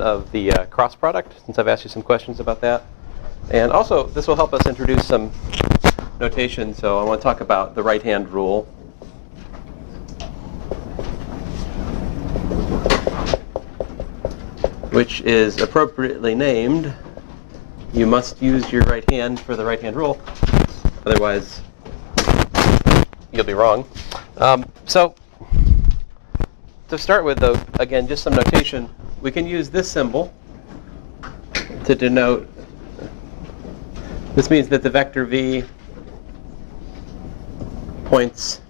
discussion of the cross product, since I've asked you some questions about that. And also, this will help us introduce some notation. So I want to talk about the right-hand rule. Which is appropriately named. You must use your right hand for the right-hand rule. Otherwise, you'll be wrong. So to start with, though, again, just some notation. We can use this symbol to denote. This means that the vector v points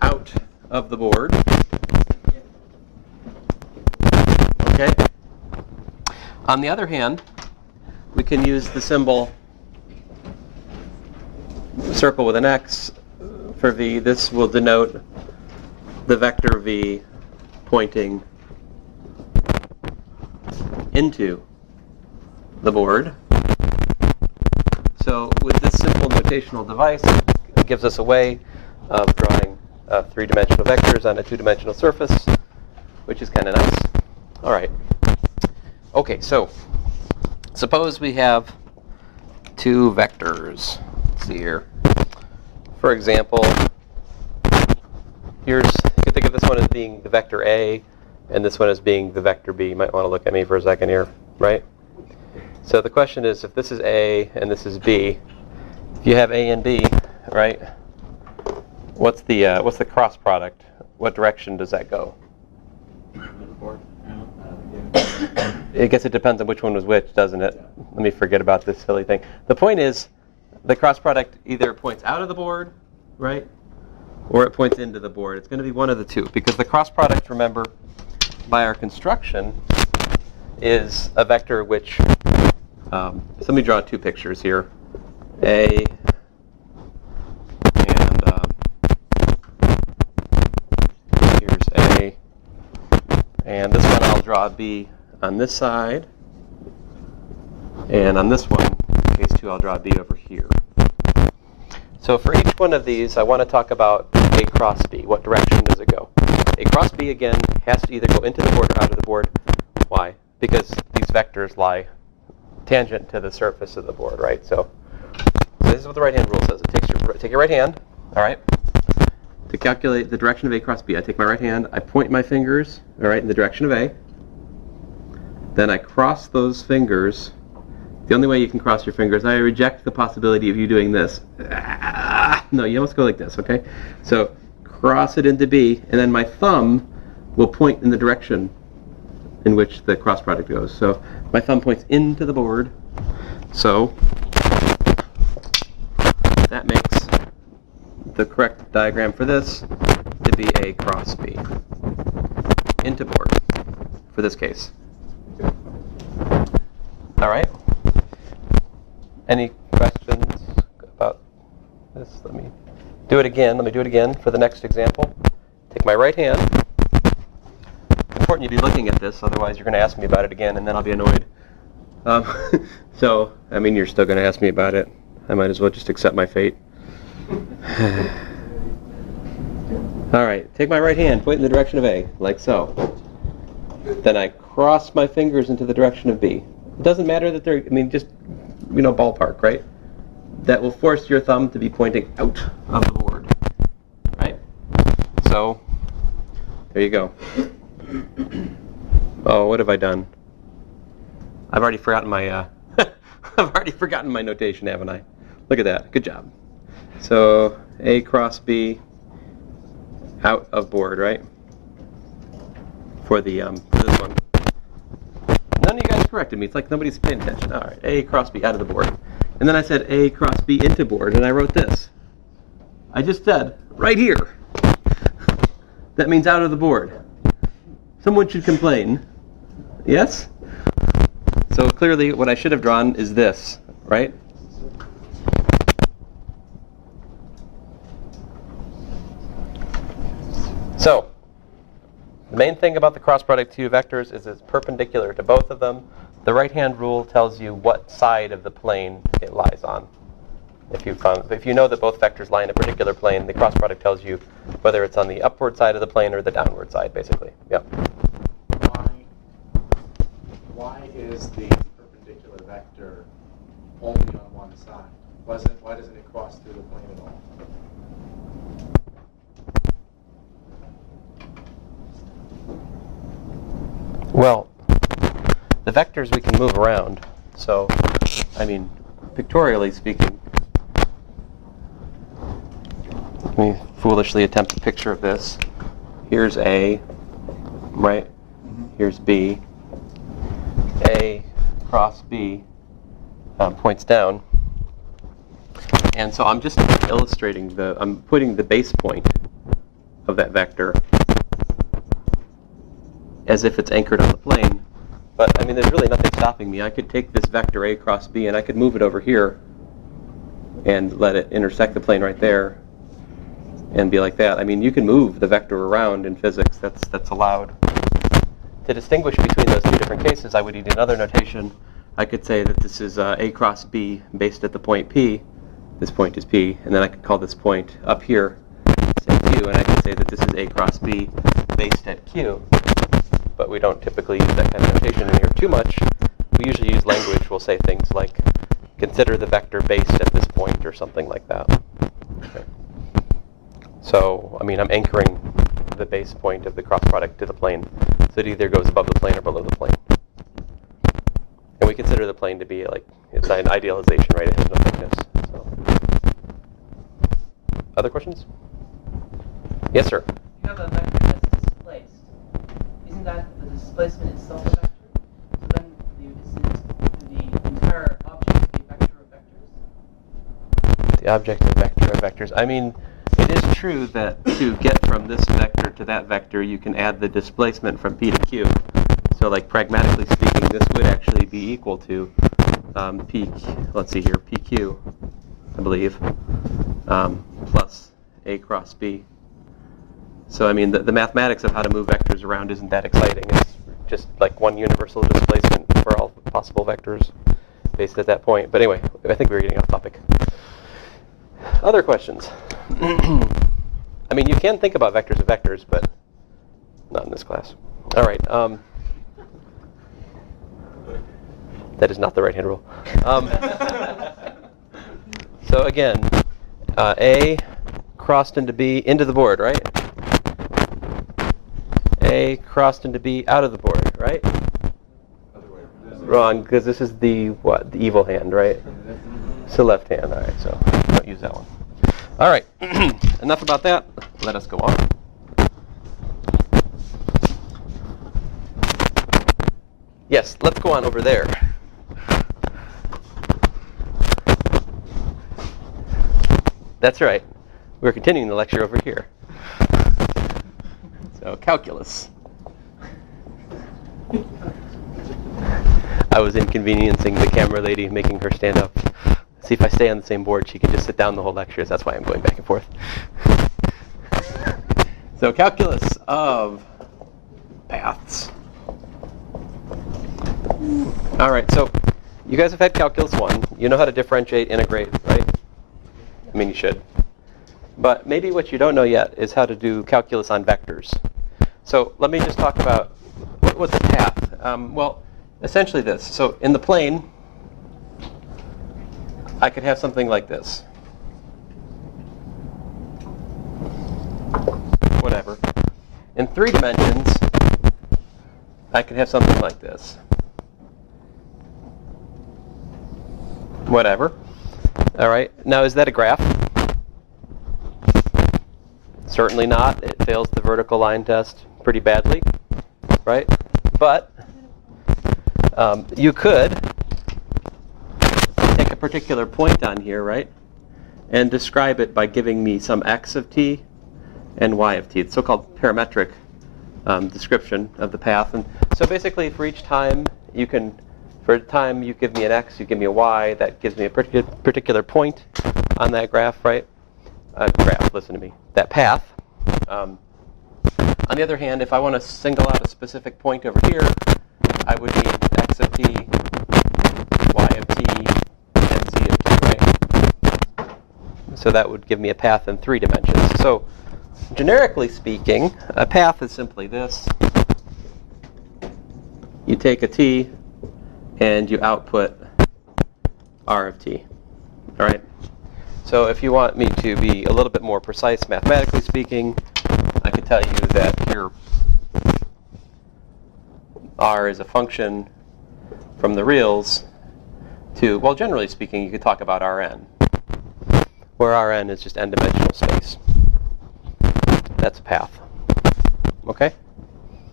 out of the board. Okay. On the other hand, we can use the symbol circle with an X for v. This will denote the vector v pointing into the board. So with this simple notational device, it gives us a way of drawing three-dimensional vectors on a two-dimensional surface, which is kind of nice. All right. Okay, so suppose we have two vectors. Let's see here. For example, you can think of this one as being the vector A, and this one as being the vector B. You might want to look at me for a second here, right? So the question is, if this is A and this is B, if you have A and B, right? What's the cross product? What direction does that go? I guess it depends on which one was which, doesn't it? Let me forget about this silly thing. The point is, the cross product either points out of the board, right? Or it points into the board. It's going to be one of the two, because the cross product, remember, by our construction, is a vector which, so let me draw two pictures here. A and here's A. And this one I'll draw B on this side. And on this one, case 2, I'll draw B over here. So for each one of these, I want to talk about A cross B. What direction does it go? A cross B, again, has to either go into the board or out of the board. Why? Because these vectors lie tangent to the surface of the board, right? So this is what the right-hand rule says. Take your right hand, all right? To calculate the direction of A cross B, I take my right hand, I point my fingers, all right, in the direction of A. Then I cross those fingers. The only way you can cross your fingers, I reject the possibility of you doing this. No, you must go like this, okay? So cross it into B, and then my thumb will point in the direction in which the cross product goes. So my thumb points into the board. So that makes the correct diagram for this to be A cross B. Into board, for this case. All right? Any questions about this? Let me do it again. Let me do it again for the next example. Take my right hand. Important you be looking at this, otherwise you're going to ask me about it again, and then I'll be annoyed. So, I mean, you're still going to ask me about it. I might as well just accept my fate. All right, take my right hand, point in the direction of A, like so. Then I cross my fingers into the direction of B. It doesn't matter that they're, I mean, just, you know, ballpark, right? That will force your thumb to be pointing out of the board, right? So, there you go. Oh, what have I done? I've already forgotten my, I've already forgotten my notation, haven't I? Look at that. Good job. So A cross B out of board, right? For the for this one. None of you guys corrected me. It's like nobody's paying attention. All right, A cross B out of the board. And then I said A cross B into board, and I wrote this. I just said, right here. That means out of the board. Someone should complain. Yes? So clearly what I should have drawn is this, right? So the main thing about the cross product of two vectors is it's perpendicular to both of them. The right-hand rule tells you what side of the plane it lies on. If you know that both vectors lie in a particular plane, the cross product tells you whether it's on the upward side of the plane or the downward side, basically. Yep. is the perpendicular vector only on one side? Why doesn't it cross through the plane at all? Well, the vectors we can move around. So, I mean, pictorially speaking, let me foolishly attempt a picture of this. Here's A, right? Here's B. A cross B points down. And so I'm just illustrating I'm putting the base point of that vector as if it's anchored on the plane. But I mean, there's really nothing stopping me. I could take this vector A cross B and I could move it over here and let it intersect the plane right there and be like that. I mean, you can move the vector around in physics. That's allowed. To distinguish between those two different cases, I would need another notation. I could say that this is A cross B based at the point P. This point is P, and then I could call this point up here, say Q, and I could say that this is A cross B based at Q. But we don't typically use that kind of notation in here too much. We usually use language. We'll say things like, consider the vector based at this point, or something like that. Okay. So, I mean, I'm anchoring the base point of the cross product to the plane. So it either goes above the plane or below the plane. And we consider the plane to be like, it's an idealization, right? It has no thickness. So. Other questions? Yes, sir. You have a vector that's displaced. Isn't that the displacement itself a vector? So then the entire object is a vector of vectors? The object of vector of vectors. I mean, it is true that to get from this vector to that vector, you can add the displacement from P to Q. So, like, pragmatically speaking, this would actually be equal to let's see here, PQ, I believe, plus A cross B. So, I mean, the mathematics of how to move vectors around isn't that exciting. It's just like one universal displacement for all possible vectors based at that point. But anyway, I think we're getting off topic. Other questions? I mean, you can think about vectors of vectors, but not in this class. All right. That is not the right-hand rule. So again, A crossed into B into the board, right? A crossed into B out of the board, right? Wrong, because this is the, what, the evil hand, right? It's the left hand. All right, so don't use that one. All right, enough about that. Let us go on. Yes, let's go on over there. That's right. We're continuing the lecture over here. So, calculus. I was inconveniencing the camera lady, making her stand up. See, if I stay on the same board, she can just sit down the whole lecture. That's why I'm going back and forth. So, calculus of paths. All right, so you guys have had calculus 1. You know how to differentiate, integrate, right? I mean, you should. But maybe what you don't know yet is how to do calculus on vectors. So let me just talk about what's a path. Well, essentially this. So in the plane, I could have something like this. Whatever. In 3 dimensions, I could have something like this. Whatever. All right. Now, is that a graph? Certainly not. It fails the vertical line test pretty badly, right? But you could take a particular point on here, right, and describe it by giving me some x of t and y of t. It's so-called parametric description of the path. And so basically, for each time, you can, for a time you give me an x, you give me a y, that gives me a particular point on that graph, right? Graph, listen to me. That path. On the other hand, if I want to single out a specific point over here, I would need x of t, y of t, and z of t, right? So that would give me a path in 3 dimensions. So generically speaking, a path is simply this. You take a t, and you output r of t. All right? So if you want me to be a little bit more precise mathematically speaking, I could tell you that here r is a function from the reals to, well, generally speaking, you could talk about Rn, where Rn is just n-dimensional space. That's a path. Okay?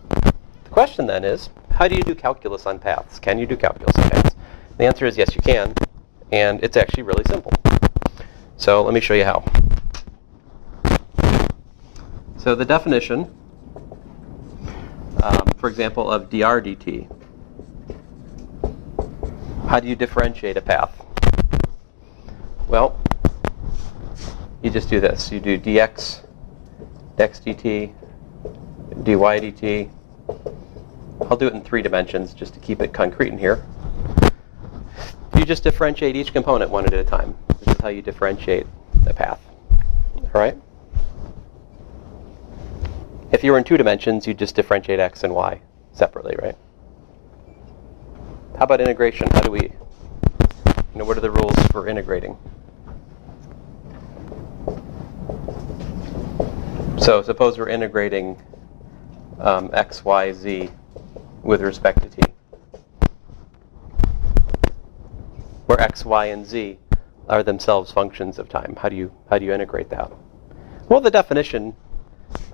The question then is, how do you do calculus on paths? Can you do calculus on paths? The answer is yes, you can, and it's actually really simple. So let me show you how. So the definition, for example, of dr dt, how do you differentiate a path? Well, you just do this. You do dx dt, dy dt. I'll do it in 3 dimensions just to keep it concrete in here. You just differentiate each component one at a time. This is how you differentiate a path. All right? If you were in 2 dimensions, you'd just differentiate x and y separately, right? How about integration? How do we, what are the rules for integrating? So suppose we're integrating x, y, z with respect to t, where x, y, and z are themselves functions of time. How do you integrate that? Well, the definition,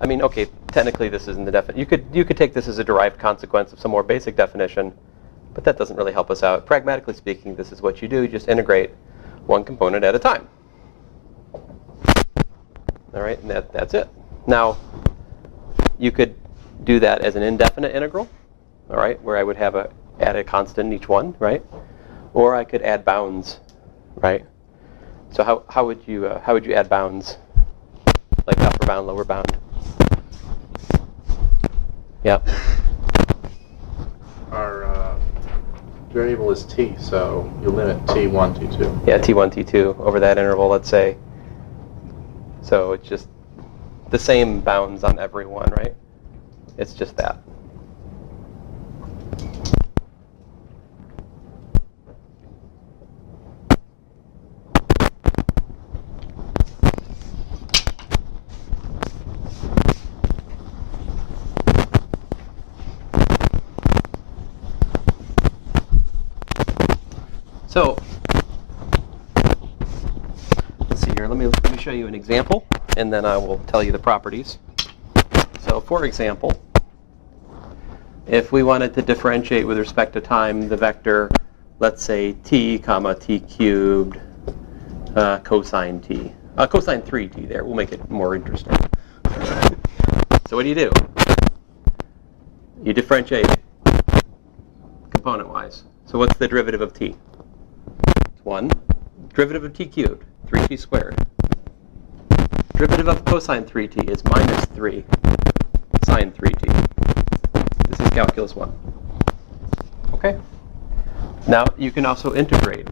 I mean, okay, technically this isn't the definition. You could take this as a derived consequence of some more basic definition, but that doesn't really help us out. Pragmatically speaking, this is what you do. You just integrate one component at a time. All right, and that's it. Now, you could do that as an indefinite integral, all right, where I would have add a constant in each one, right? Or I could add bounds, right? So how would you add bounds, like upper bound, lower bound? Yep. Our variable is t, so you limit t1, t2. Yeah, t1, t2 over that interval, let's say. So it's just the same bounds on every one, right? It's just that. So let's see here. Let me show you an example, and then I will tell you the properties. So for example, if we wanted to differentiate with respect to time the vector, let's say t comma t cubed cosine t, cosine 3t there. We'll make it more interesting. So what do? You differentiate component-wise. So what's the derivative of t? 1. Derivative of t cubed, 3t squared. Derivative of cosine 3t is minus 3 sine 3t. This is calculus 1. Okay? Now, you can also integrate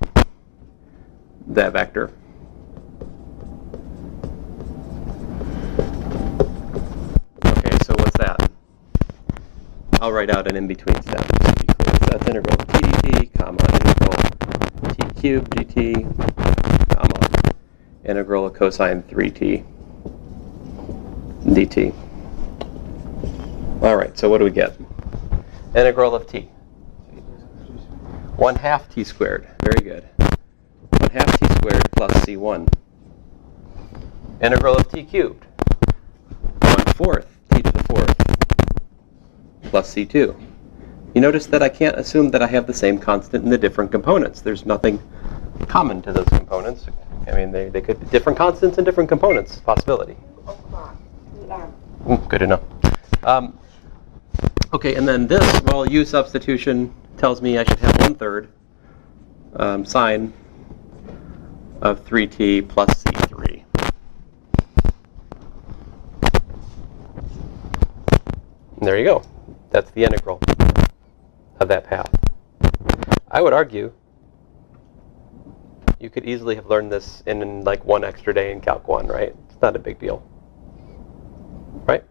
that vector. Okay, so what's that? I'll write out an in-between step just to be clear. So that's integral of t dt, comma, integral t cubed dt, comma, integral of cosine 3t dt. All right, so what do we get? Integral of t. 1/2 t squared. Very good. 1/2 t squared plus c1. Integral of t cubed. 1/4 t to the 4th plus c2. You notice that I can't assume that I have the same constant in the different components. There's nothing common to those components. I mean, they could be different constants in different components. Possibility. Good enough. Okay, and then this, well, u substitution tells me I should have 1/3 sine of 3t plus c3. And there you go. That's the integral of that path. I would argue you could easily have learned this in like 1 extra day in Calc 1, right? It's not a big deal. Right?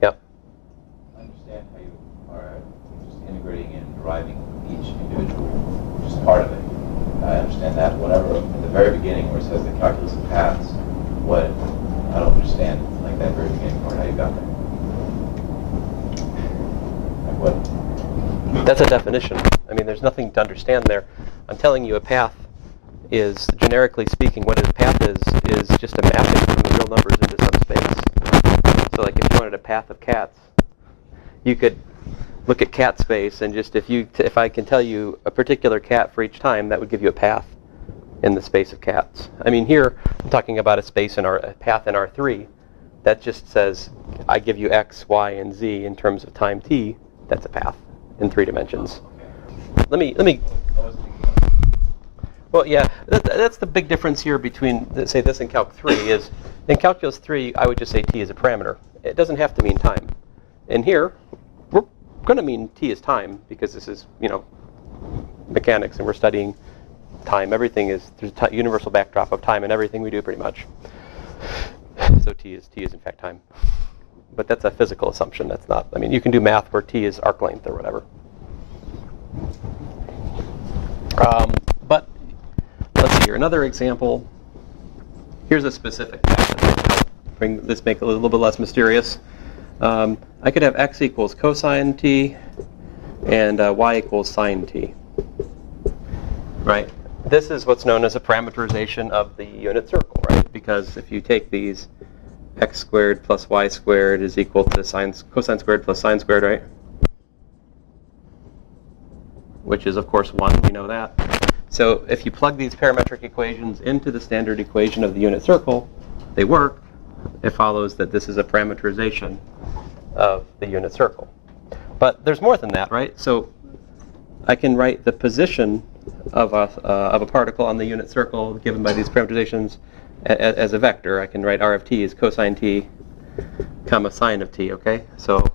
Yep. I understand how you are just integrating and deriving each says the calculus of paths, what, I don't understand, like that very beginning part, how you got there. Like what? That's a definition. I mean, there's nothing to understand there. I'm telling you a path is, generically speaking, what a path is just a mapping from the real numbers into some space. So like if you wanted a path of cats, you could look at cat space and just if I can tell you a particular cat for each time, that would give you a path in the space of cats. I mean, here I'm talking about a space in a path in R3 that just says I give you x, y, and z in terms of time t. That's a path in 3 dimensions. Let me. Well, yeah, that's the big difference here between, say, this and Calc 3 is, in Calculus 3, I would just say t is a parameter. It doesn't have to mean time. And here, we're going to mean t is time, because this is, mechanics, and we're studying time. Everything is, there's a universal backdrop of time in everything we do, pretty much. So t is in fact time. But that's a physical assumption. That's not, I mean, you can do math where t is arc length or whatever. But let's see here. Another example. Here's a specific path. Make it a little bit less mysterious. I could have x equals cosine t and y equals sine t. Right? This is what's known as a parameterization of the unit circle, right? Because if you take these, x squared plus y squared is equal to cosine squared plus sine squared, right? Which is, of course, 1. We know that. So if you plug these parametric equations into the standard equation of the unit circle, they work. It follows that this is a parameterization of the unit circle. But there's more than that, right? So I can write the position of a particle on the unit circle given by these parameterizations as a vector. I can write r of t as cosine t, comma sine of t, okay? So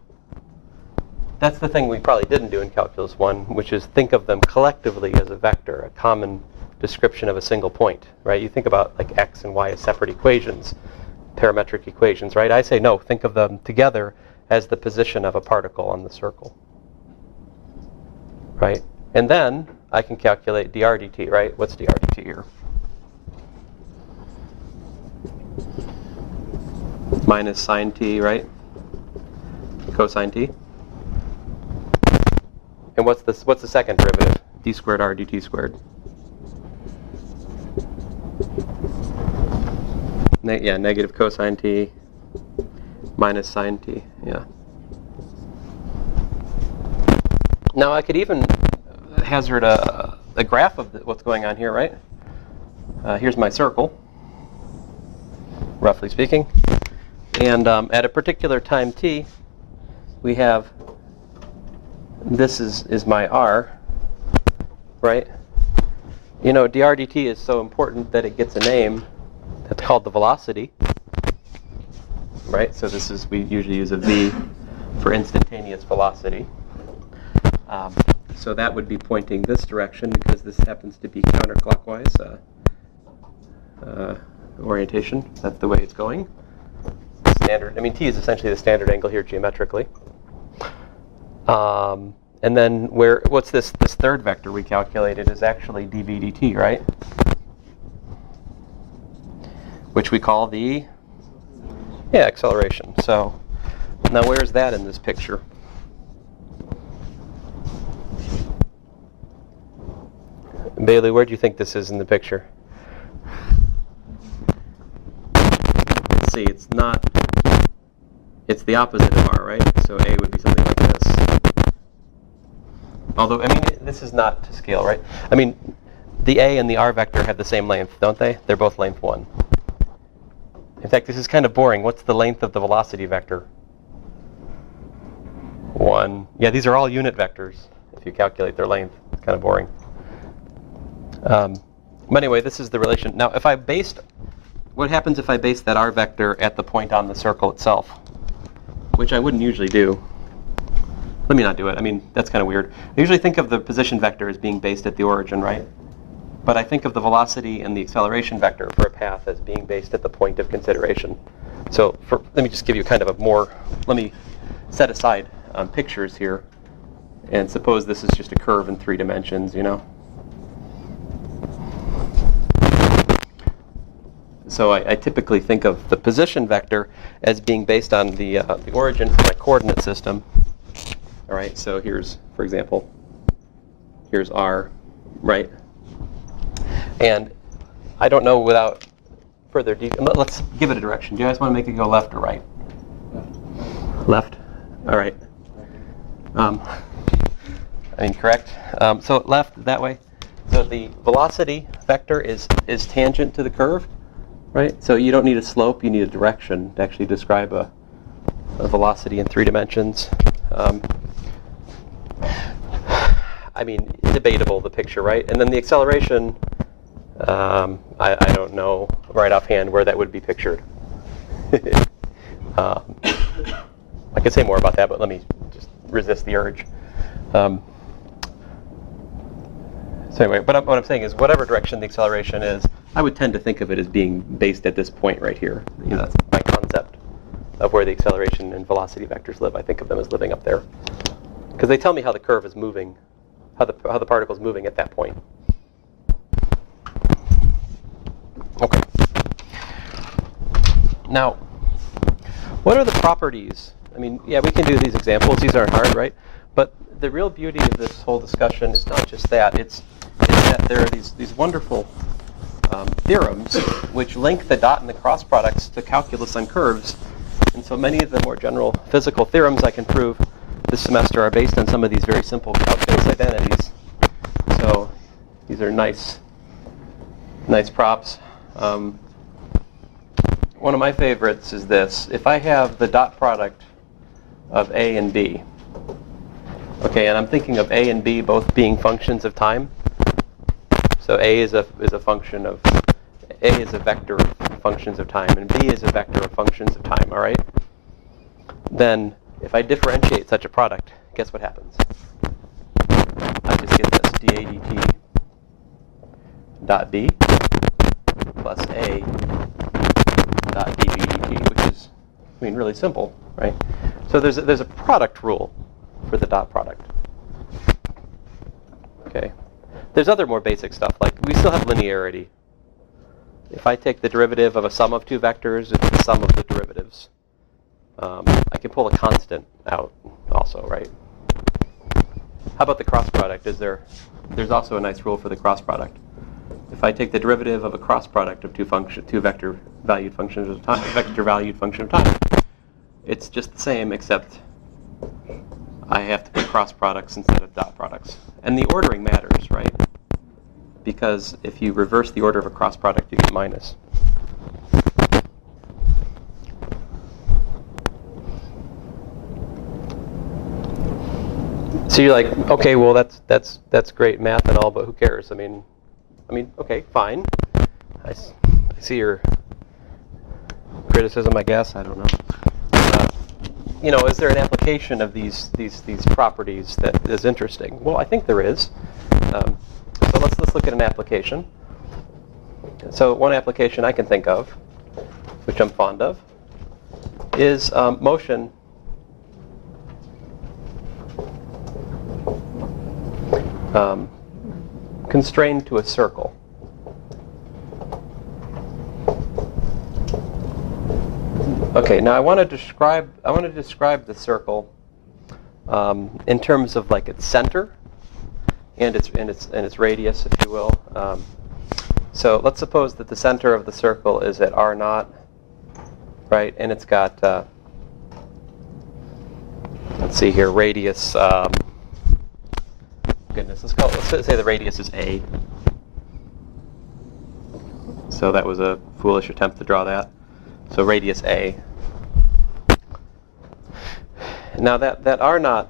that's the thing we probably didn't do in Calculus 1, which is think of them collectively as a vector, a common description of a single point, right? You think about like x and y as separate equations, parametric equations, right? I say no, think of them together as the position of a particle on the circle, right? And then I can calculate dr dt, right? What's dr dt here? Minus sine t, right? Cosine t. And what's the second derivative? D squared r dt squared. Negative cosine t minus sine t. Yeah. Now I could even hazard a graph of what's going on here, right? Here's my circle, roughly speaking. And at a particular time t, we have, this is my r, right? Dr dt is so important that it gets a name that's called the velocity, right? So we usually use a v for instantaneous velocity. So that would be pointing this direction because this happens to be counterclockwise orientation. That's the way it's going. Standard. I mean, t is essentially the standard angle here geometrically. And then what's this third vector we calculated is actually dv dt, right? Which we call the acceleration. So now where's that in this picture? Bailey, where do you think this is in the picture? Let's see, it's the opposite of r, right? So a would be something like this. Although, I mean, this is not to scale, right? I mean, the a and the r vector have the same length, don't they? They're both length 1. In fact, this is kind of boring. What's the length of the velocity vector? 1. Yeah, these are all unit vectors. If you calculate their length, it's kind of boring. But anyway, this is the relation. Now, what happens if I base that r vector at the point on the circle itself? Which I wouldn't usually do. Let me not do it. I mean, that's kind of weird. I usually think of the position vector as being based at the origin, right? But I think of the velocity and the acceleration vector for a path as being based at the point of consideration. So let me just give you kind of let me set aside pictures here. And suppose this is just a curve in 3 dimensions, So I typically think of the position vector as being based on the origin for my coordinate system. All right, so here's, for example, here's R, right? And I don't know without further detail. Let's give it a direction. Do you guys want to make it go left or right? Left. All right. I mean, correct. So left that way. So the velocity vector is tangent to the curve, right? So you don't need a slope, you need a direction to actually describe a velocity in 3 dimensions. I mean, debatable, the picture, right? And then the acceleration, I don't know right offhand where that would be pictured. I could say more about that, but let me just resist the urge. So anyway, but what I'm saying is whatever direction the acceleration is, I would tend to think of it as being based at this point right here. You know, that's my concept of where the acceleration and velocity vectors live. I think of them as living up there. Because they tell me how the curve is moving, how the particle is moving at that point. Okay. Now, what are the properties? I mean, yeah, we can do these examples. These aren't hard, right? But the real beauty of this whole discussion is not just that. It's that there are these wonderful theorems which link the dot and the cross products to calculus on curves. And so many of the more general physical theorems I can prove this semester are based on some of these very simple calculus identities. So these are nice props. One of my favorites is this. If I have the dot product of A and B, okay, and I'm thinking of A and B both being functions of time. So A is a function of, A is a vector of functions of time, and B is a vector of functions of time, all right? Then if I differentiate such a product, guess what happens? I just get this dA dt dot B plus A dot dB dt, which is, I mean, really simple, right? So there's a product rule for the dot product. Okay. There's other more basic stuff, like we still have linearity. If I take the derivative of a sum of 2 vectors, it's the sum of the derivatives. I can pull a constant out also, right? How about the cross product? There's also a nice rule for the cross product. If I take the derivative of a cross product of 2 vector valued functions of time, it's just the same, except I have to put cross products instead of dot products. And the ordering matters, right? Because if you reverse the order of a cross product, you get minus. So you're like, okay, well that's great math and all, but who cares? I mean, okay, fine. I see your criticism, I guess. I don't know. You know, is there an application of these properties that is interesting? Well, I think there is. So let's look at an application. So one application I can think of, which I'm fond of, is motion constrained to a circle. Okay, now I want to describe the circle in terms of like its center and its radius, if you will. So let's suppose that the center of the circle is at r0, right? And it's got let's see here, radius. Goodness, let's say the radius is a. So that was a foolish attempt to draw that. So radius a. Now that r0,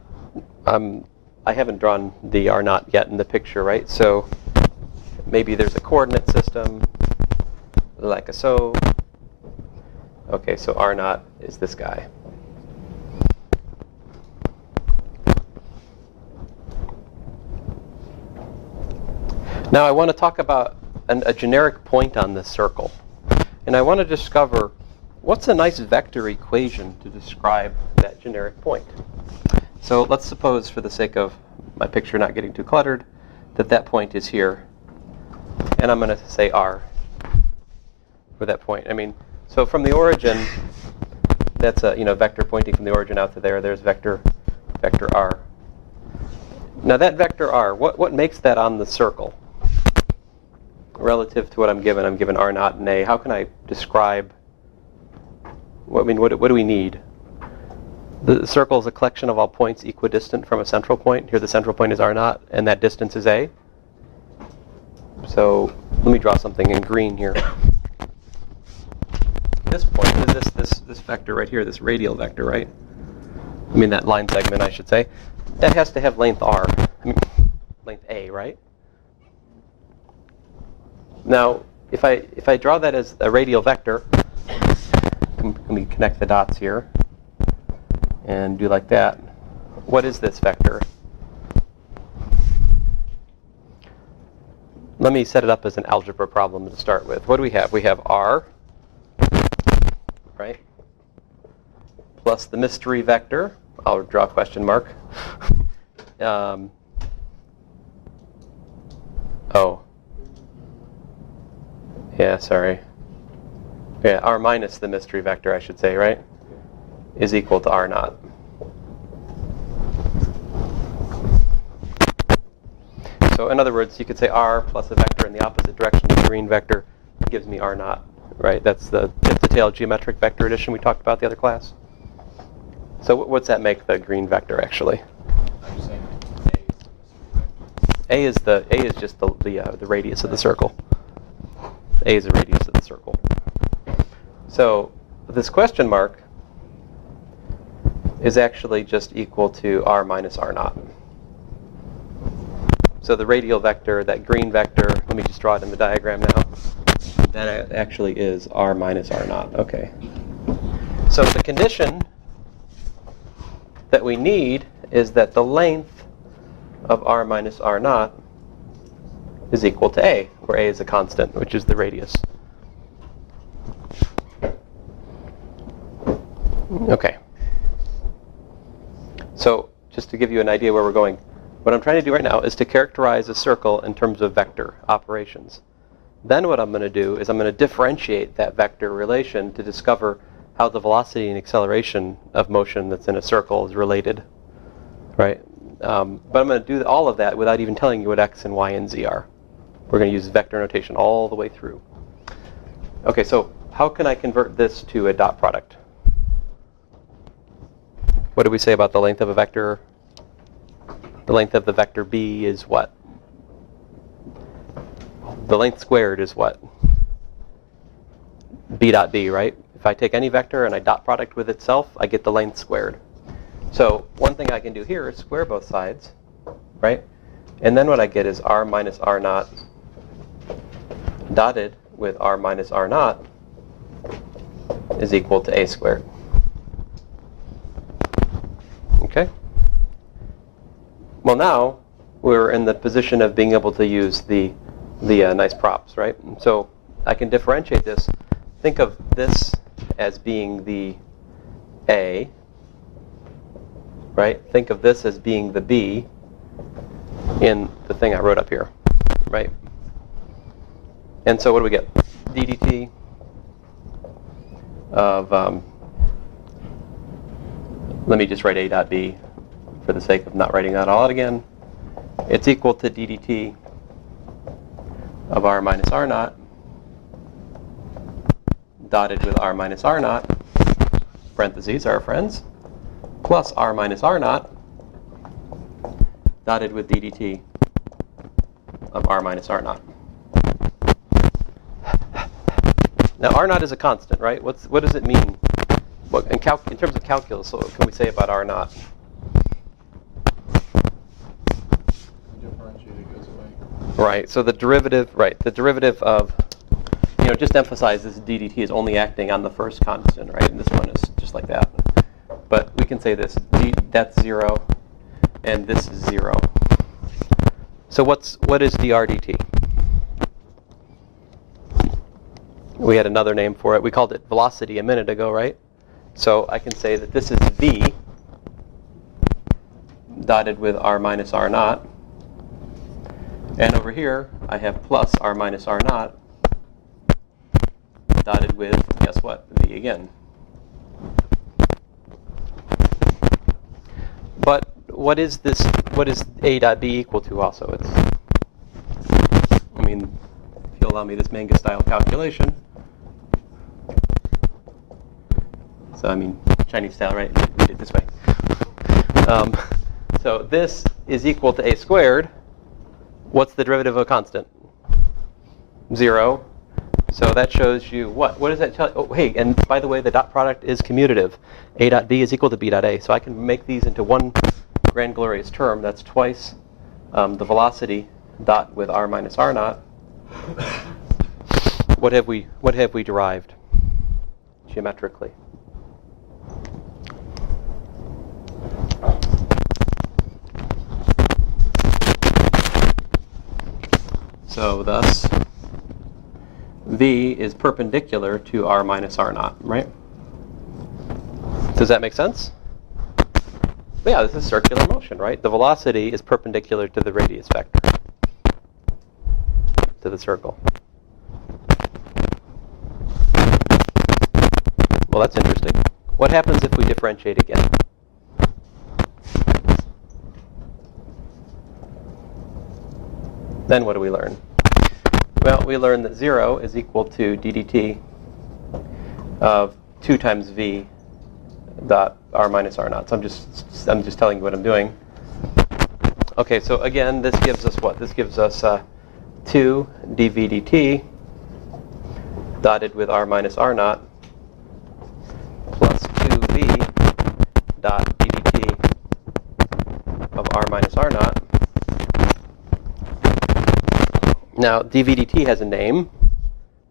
I haven't drawn the r0 yet in the picture, right? So maybe there's a coordinate system, like so. Okay, so r0 is this guy. Now I want to talk about a generic point on this circle. And I want to discover what's a nice vector equation to describe that generic point. So let's suppose, for the sake of my picture not getting too cluttered, that point is here. And I'm going to say R. with that point. I mean, so from the origin, that's a vector pointing from the origin out to there. There's vector r. Now that vector r, what makes that on the circle relative to what I'm given? I'm given r naught and a. How can I describe? What do we need? The circle is a collection of all points equidistant from a central point. Here the central point is r naught, and that distance is a. So let me draw something in green here. This point is this vector right here, this radial vector, right? I mean that line segment, I should say. That has to have length r. I mean length a, right? Now, if I draw that as a radial vector, let me connect the dots here and do like that. What is this vector? Let me set it up as an algebra problem to start with. What do we have? We have r, right, plus the mystery vector. I'll draw a question mark. Oh. Yeah, sorry. Yeah, r minus the mystery vector, I should say, right, is equal to r naught. So in other words, you could say r plus a vector in the opposite direction of the green vector gives me r naught, right? That's the tip-to-tail geometric vector addition we talked about the other class. So what's that make the green vector actually? I'm just saying A is just the radius of the circle. A is the radius of the circle. So this question mark is actually just equal to r minus r naught. So the radial vector, that green vector, let me just draw it in the diagram now. That actually is r minus r naught. Okay. So the condition that we need is that the length of r minus r naught is equal to a, where a is a constant, which is the radius. Okay. So just to give you an idea where we're going, what I'm trying to do right now is to characterize a circle in terms of vector operations. Then what I'm going to do is I'm going to differentiate that vector relation to discover how the velocity and acceleration of motion that's in a circle is related, right? But I'm going to do all of that without even telling you what x and y and z are. We're going to use vector notation all the way through. Okay, so how can I convert this to a dot product? What did we say about the length of a vector? The length of the vector b is what? The length squared is what? B dot b, right? If I take any vector and I dot product with itself, I get the length squared. So one thing I can do here is square both sides, right? And then what I get is r minus r naught dotted with r minus r naught is equal to a squared. Okay? Well, now we're in the position of being able to use the nice props, right? So I can differentiate this. Think of this as being the a, right? Think of this as being the b in the thing I wrote up here, right? And so what do we get? d dt of, let me just write a dot b for the sake of not writing that all out again. It's equal to d dt of r minus r naught dotted with r minus r naught, parentheses, our friends, plus r minus r naught dotted with d dt of r minus r naught. Now r naught is a constant, right? What does it mean? What, in terms of calculus, what can we say about r naught? Differentiate goes away. Right, so the derivative of, just emphasize this d dt is only acting on the first constant, right? And this one is just like that. But we can say this, that's 0, and this is 0. So what is dr dt? We had another name for it. We called it velocity a minute ago, right? So I can say that this is v dotted with r minus r naught. And over here, I have plus r minus r naught dotted with, guess what, v again. But what is this? What is a dot b equal to also? It's, I mean, if you'll allow me this manga style calculation. So I mean, Chinese style, right? Read it this way. So this is equal to a squared. What's the derivative of a constant? 0. So that shows you what? What does that tell you? Oh, hey, and by the way, the dot product is commutative. A dot b is equal to b dot a. So I can make these into one grand glorious term. That's twice the velocity dot with r minus r naught. What have we derived geometrically? So thus, v is perpendicular to r minus r naught, right? Does that make sense? But yeah, this is circular motion, right? The velocity is perpendicular to the radius vector, to the circle. Well, that's interesting. What happens if we differentiate again? Then what do we learn? Well, we learn that 0 is equal to d dt of 2 times v dot r minus r naught. So I'm just telling you what I'm doing. Okay, so again, this gives us what? This gives us 2 dv dt dotted with r minus r naught plus 2v dot ddt of r minus r naught. Now, dv dt has a name.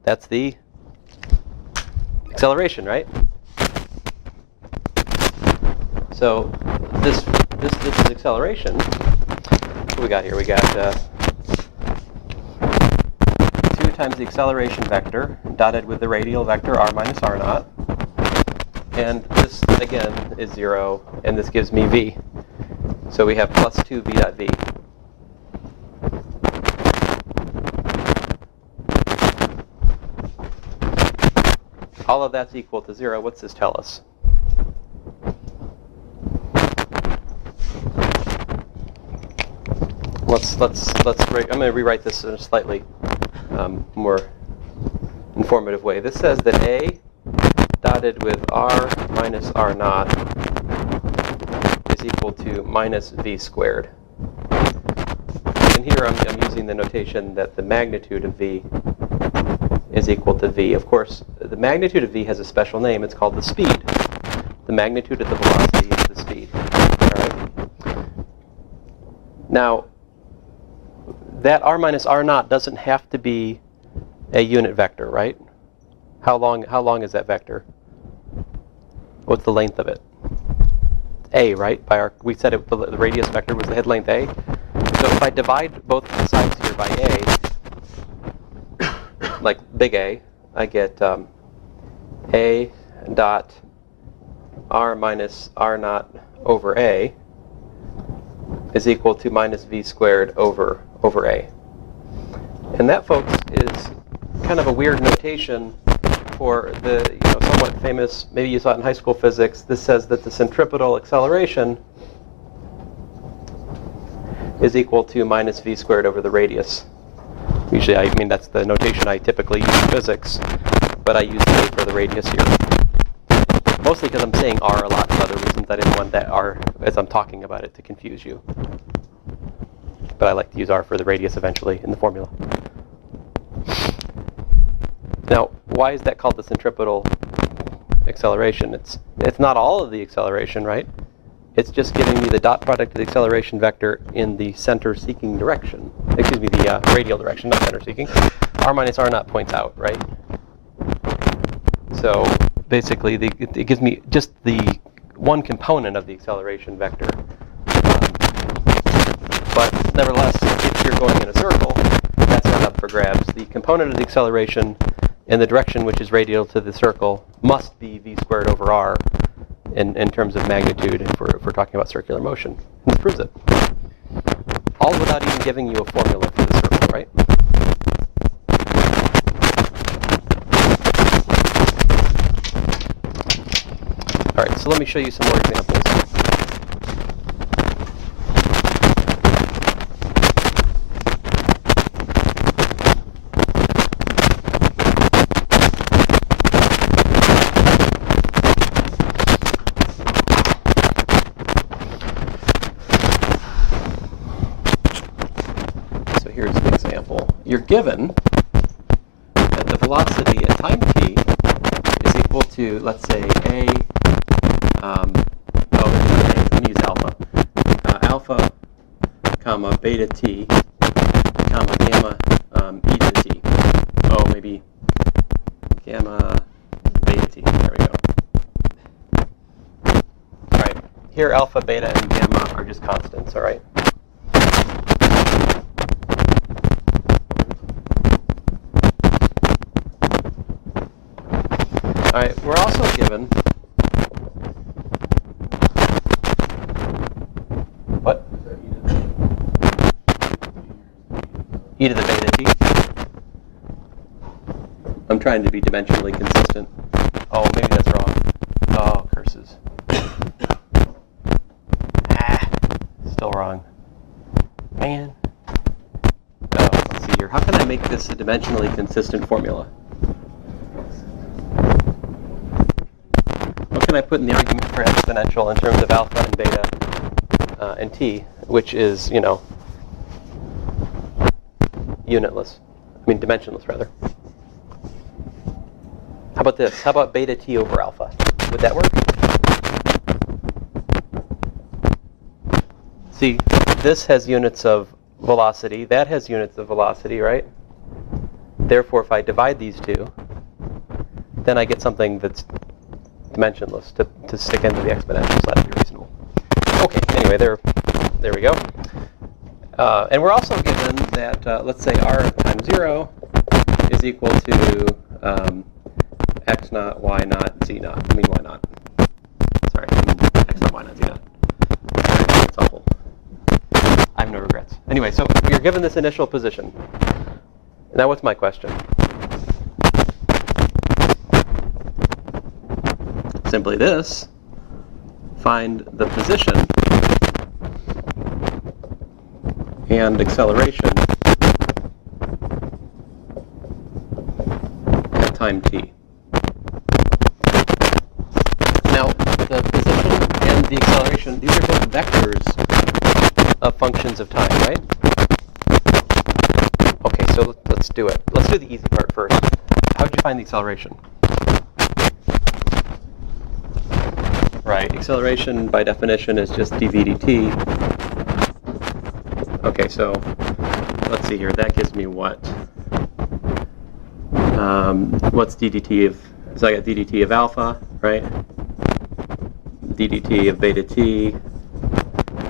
That's the acceleration, right? So this is acceleration. What do we got here? We got 2 times the acceleration vector dotted with the radial vector r minus r naught. And this, again, is 0, and this gives me v. So we have plus 2v dot v. All of that's equal to 0. What's this tell us? I'm going to rewrite this in a slightly more informative way. This says that a dotted with r minus r naught is equal to minus v squared. And here I'm using the notation that the magnitude of v is equal to v. Of course, the magnitude of v has a special name. It's called the speed. The magnitude of the velocity is the speed. All right. Now, that r minus r naught doesn't have to be a unit vector, right? How long is that vector? What's the length of it? A, right? We said the radius vector was the head length a. So if I divide both sides here by a, like big A, I get a dot r minus r naught over a is equal to minus v squared over a. And that, folks, is kind of a weird notation for the somewhat famous, maybe you saw it in high school physics. This says that the centripetal acceleration is equal to minus v squared over the radius. Usually, I mean, that's the notation I typically use in physics, but I use a for the radius here. Mostly because I'm saying r a lot for other reasons. I didn't want that r, as I'm talking about it, to confuse you. But I like to use r for the radius eventually in the formula. Now, why is that called the centripetal acceleration? It's not all of the acceleration, right? It's just giving me the dot product of the acceleration vector in the center-seeking direction. Excuse me, the radial direction, not center-seeking. R minus r naught points out, right? So basically, it gives me just the one component of the acceleration vector. But nevertheless, if you're going in a circle, that's not up for grabs. The component of the acceleration in the direction which is radial to the circle must be v squared over r in terms of magnitude if we're talking about circular motion. And this proves it. All without even giving you a formula for the circle, right? so let me show you some more examples. So here's an example. You're given that the velocity at time t is equal to, let's say, let me use alpha. Alpha, comma, beta t, comma, gamma, e to the t. Oh, maybe gamma, beta t. There we go. All right. Here, alpha, beta, and gamma are just constants, all right? All right, we're also given what? E to the beta t. I'm trying to be dimensionally consistent. Oh, maybe that's wrong. Oh, curses. Still wrong. Man. Oh, let's see here. How can I make this a dimensionally consistent formula? What can I put in the argument for exponential in terms of alpha and beta and t, which is, you know, unitless. I mean, dimensionless, rather. How about this? How about beta t over alpha? Would that work? See, this has units of velocity. That has units of velocity, right? Therefore, if I divide these two, then I get something that's dimensionless to stick into the exponential, so that'd be reasonable. Okay, anyway, there we go. And we're also given that, let's say r times 0 is equal to x naught, y naught, z naught. I mean, y naught. Sorry, x naught, y naught, z naught. It's awful. I have no regrets. Anyway, so you're given this initial position. Now what's my question? Simply this. Find the position and acceleration at time t. Now, the position and the acceleration, these are both vectors of functions of time, right? Okay, so let's do it. Let's do the easy part first. How would you find the acceleration? Right, acceleration by definition is just dv dt. Okay, so let's see here. That gives me what? What's ddt of? So I got ddt of alpha, right? ddt of beta t.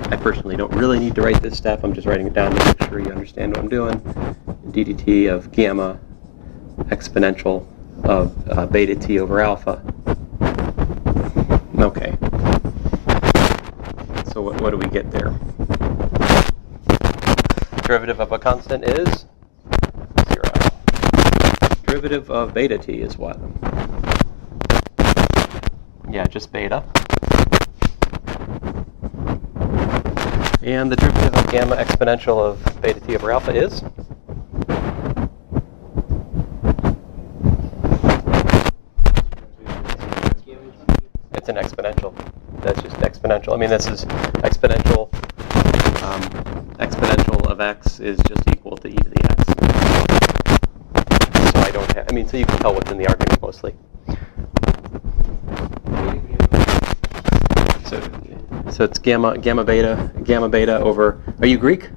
I personally don't really need to write this stuff. I'm just writing it down to make sure you understand what I'm doing. ddt of gamma exponential of beta t over alpha. Okay. So what do we get there? Derivative of a constant is 0. Derivative of beta t is what? Yeah, just beta. And the derivative of gamma exponential of beta t over alpha is? It's an exponential. That's just exponential. I mean, this is exponential. Exponential of x is just equal to e to the x. So I don't have, I mean, so you can tell what's in the argument mostly. So it's gamma beta over, are you Greek?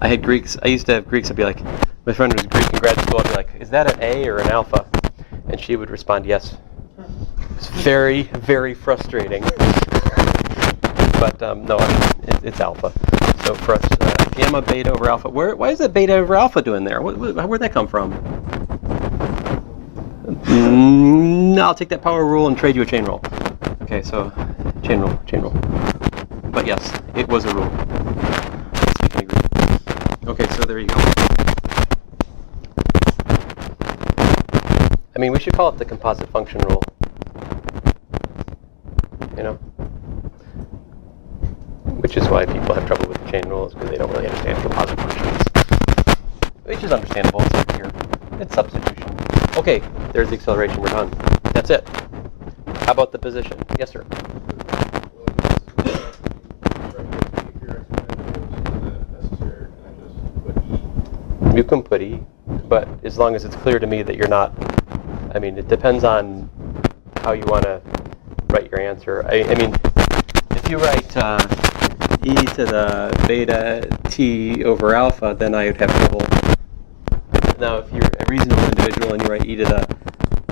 I had Greeks, I used to have Greeks, I'd be like, my friend was Greek in grad school, I'd be like, is that an A or an alpha? And she would respond, yes. It's very, very frustrating. But no, I mean, it's alpha. So for us, gamma beta over alpha, why is that beta over alpha doing there? Where'd that come from? I'll take that power rule and trade you a chain rule. Okay, so chain rule. But yes, it was a rule. So you can agree. Okay, so there you go. I mean, we should call it the composite function rule. which is why people have trouble with the chain rules, because they don't really understand composite functions. Which is understandable. It's over here. It's substitution. Okay, there's the acceleration. We're done. That's it. How about the position? Yes, sir. You can put E, but as long as it's clear to me that you're not, I mean, it depends on how you want to write your answer. I mean, if you write e to the beta t over alpha, then I would have trouble. Now, if you're a reasonable individual and you write e to the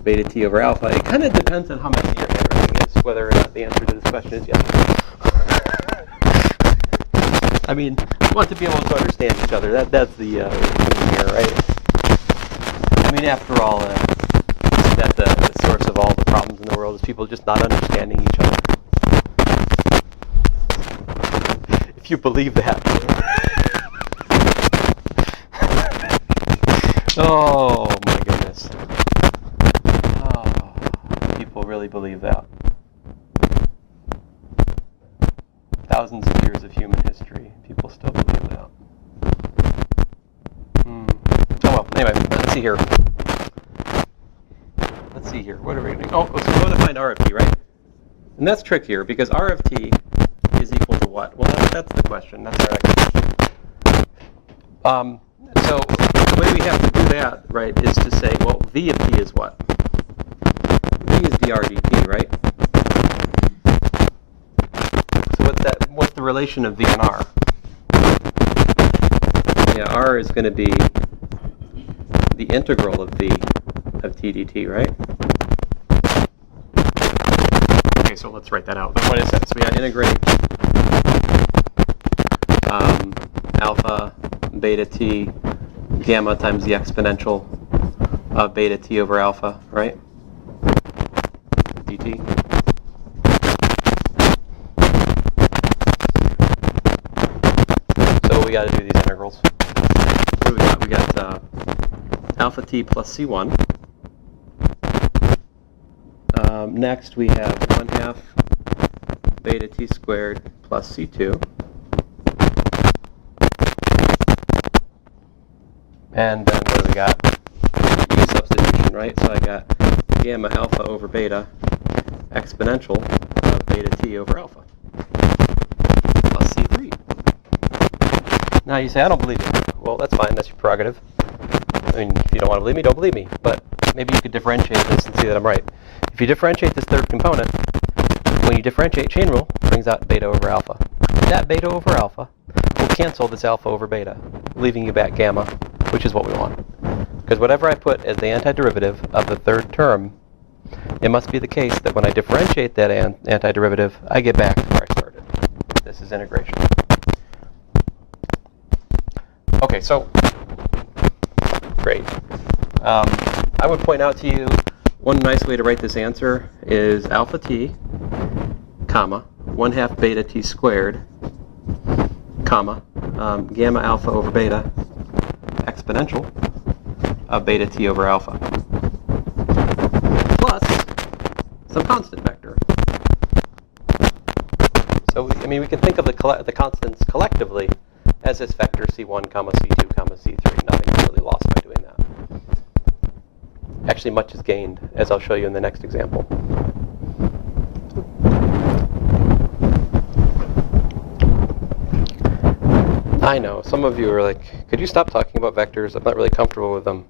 beta t over alpha, it kind of depends on how messy your handwriting is, whether or not the answer to this question is yes. I mean, we want to be able to understand each other. That's the here, right? I mean, after all, that's the source of all the problems in the world is people just not understanding each other. If you believe that. Oh my goodness. Oh, people really believe that. Thousands of years of human history, people still believe that. Oh well, anyway, let's see here. Let's see here. What are we doing? Oh, so we want to find R of t, right? And that's trickier because R of t is equal to what? Well, that's the question. That's our next question. So the way we have to do that, right, is to say, well, V of t is what? V is dr dt, right? So what's the relation of V and R? Yeah, R is going to be the integral of V of t dt, right? Okay, so let's write that out. What is that? So we got integrate alpha beta t gamma times the exponential of beta t over alpha, right? dt. So we got to do these integrals. What do we got? We got alpha t plus c1. Next we have 1/2 beta t squared plus c2. And then what do we got? E substitution, right? So I got gamma alpha over beta exponential of beta t over alpha plus c3. Now you say, I don't believe you. Well, that's fine. That's your prerogative. I mean, if you don't want to believe me, don't believe me. But maybe you could differentiate this and see that I'm right. If you differentiate this third component, when you differentiate, chain rule brings out beta over alpha. That beta over alpha will cancel this alpha over beta, leaving you back gamma, which is what we want. Because whatever I put as the antiderivative of the third term, it must be the case that when I differentiate that antiderivative, I get back to where I started. This is integration. Okay, so, great. I would point out to you, one nice way to write this answer is alpha t, comma, 1/2 beta t squared, comma, gamma alpha over beta, exponential of beta t over alpha, plus some constant vector. So, I mean, we can think of the constants collectively as this vector c1, comma, c2, comma, c3. Nothing's really lost by doing that. Actually, much is gained, as I'll show you in the next example. I know, some of you are like, could you stop talking about vectors? I'm not really comfortable with them.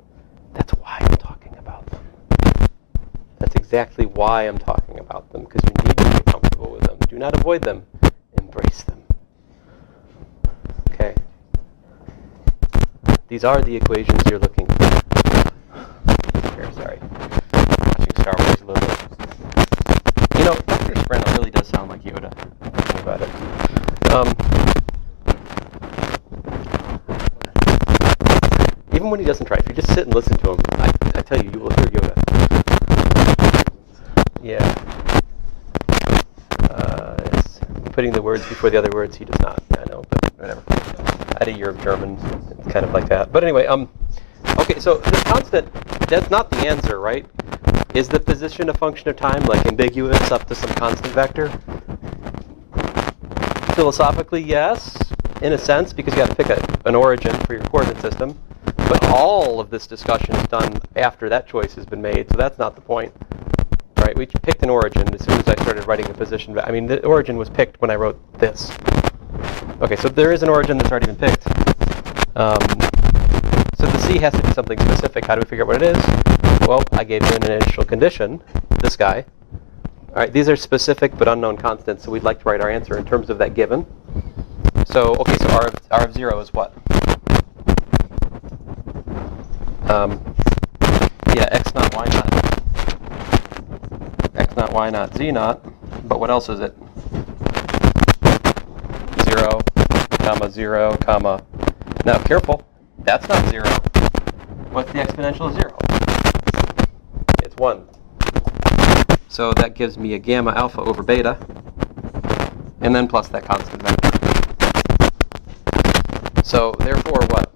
That's why I'm talking about them. That's exactly why I'm talking about them, because you need to get comfortable with them. Do not avoid them. Embrace them. Okay? These are the equations you're looking for. Here, sorry. Watching Star Wars a little bit. You know, Dr. Sprano really does sound like Yoda. Think about it. Even when he doesn't try, if you just sit and listen to him, I tell you, you will hear Yoda. Yeah. It's putting the words before the other words, he does not. Yeah, I know, but whatever. I had a year of German, it's kind of like that. But anyway, okay, so the constant, that's not the answer, right? Is the position a function of time, like ambiguous up to some constant vector? Philosophically, yes, in a sense, because you got to pick an origin for your coordinate system. But all of this discussion is done after that choice has been made, so that's not the point. Right? We picked an origin as soon as I started writing a position. I mean, the origin was picked when I wrote this. Okay, so there is an origin that's already been picked. So the C has to be something specific. How do we figure out what it is? Well, I gave you an initial condition, this guy. All right, these are specific but unknown constants, so we'd like to write our answer in terms of that given. So, okay, so R of 0 is what? Yeah, x naught, y naught. X naught, y naught, z naught. But what else is it? 0, comma, 0, comma. Now, careful. That's not 0. What's the exponential of 0? It's 1. So that gives me a gamma alpha over beta, and then plus that constant vector. So therefore what?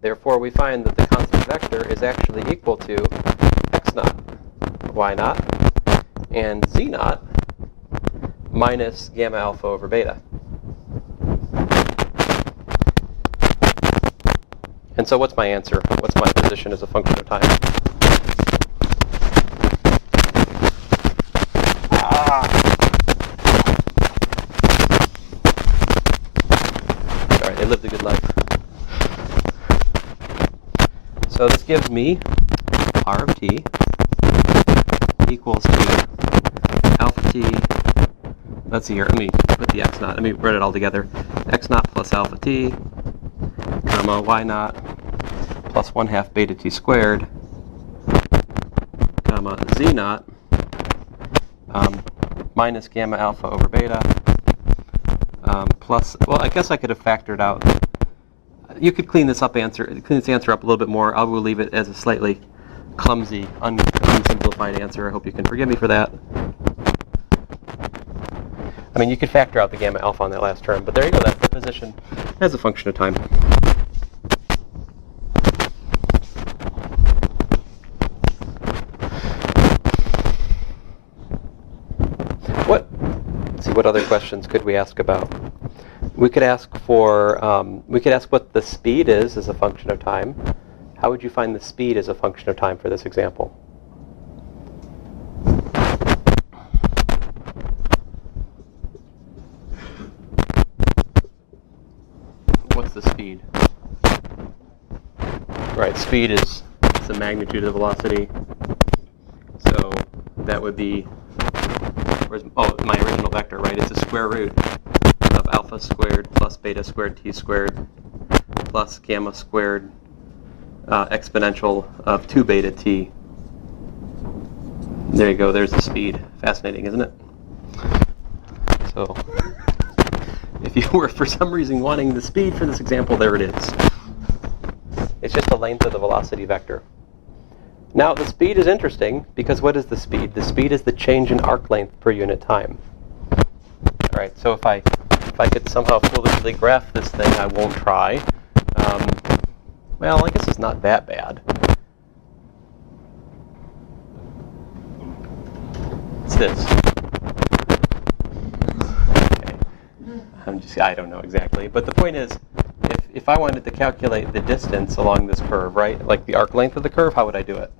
Therefore we find that the constant vector is actually equal to x naught, y naught, and z naught minus gamma alpha over beta. And so what's my answer? What's my position as a function of time? All right, they lived a good life. So this gives me R of t equals to alpha t. Let's see here. Let me put the x naught. Let me write it all together. X naught plus alpha t, comma y naught plus 1/2 beta t squared, comma z naught minus gamma alpha over beta plus. Well, I guess I could have factored out. You could clean this answer up a little bit more. I will leave it as a slightly clumsy, unsimplified answer. I hope you can forgive me for that. I mean, you could factor out the gamma alpha on that last term, but there you go. That's the position as a function of time. Let's see, what other questions could we ask about? We could ask what the speed is as a function of time. How would you find the speed as a function of time for this example? What's the speed? Right, speed is the magnitude of the velocity. So that would be, my original vector, right? It's the square root of alpha squared plus beta squared t squared plus gamma squared exponential of 2 beta t. There you go, there's the speed. Fascinating, isn't it? So if you were for some reason wanting the speed for this example, there it is. It's just the length of the velocity vector. Now the speed is interesting because what is the speed? The speed is the change in arc length per unit time. All right, so if I could somehow foolishly graph this thing, I won't try. Well, I guess it's not that bad. It's this. Okay. I don't know exactly, but the point is, if I wanted to calculate the distance along this curve, right, like the arc length of the curve, how would I do it?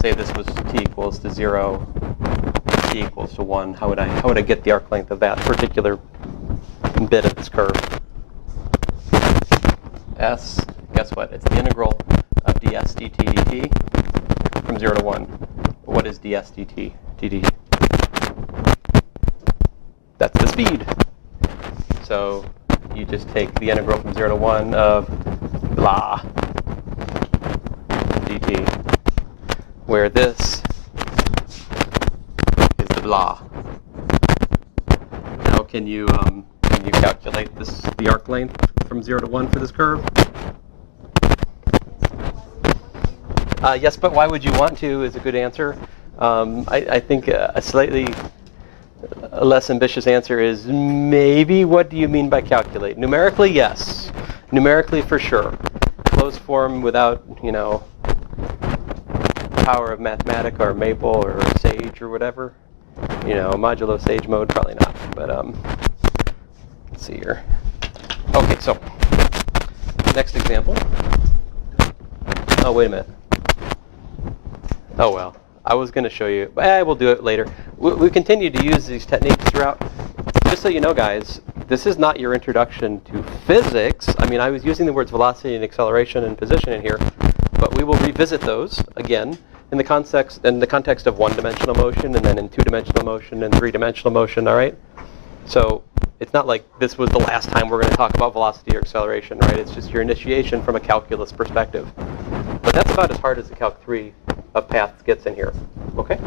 Say this was t equals to 0, t equals to 1. How would I get the arc length of that particular bit of this curve? S, guess what? It's the integral of ds dt dt from 0 to 1. What is ds dt dt? That's the speed. So you just take the integral from 0 to 1 of blah dt, where this is the blah. Now can you calculate the arc length from 0 to 1 for this curve? Yes, but why would you want to is a good answer. I think a slightly less ambitious answer is maybe. What do you mean by calculate? Numerically, yes. Numerically, for sure. Closed form without, power of Mathematica or Maple or Sage or whatever. You know, modulo sage mode, probably not. But let's see here. Okay, so next example. Oh, wait a minute. Oh, well. I was going to show you, but I will do it later. We continue to use these techniques throughout. Just so you know, guys, this is not your introduction to physics. I mean, I was using the words velocity and acceleration and position in here, but we will revisit those again in the context of one-dimensional motion, and then in two-dimensional motion and three-dimensional motion, all right? So it's not like this was the last time we're going to talk about velocity or acceleration, right? It's just your initiation from a calculus perspective. But that's about as hard as the Calc 3 of paths gets in here, okay?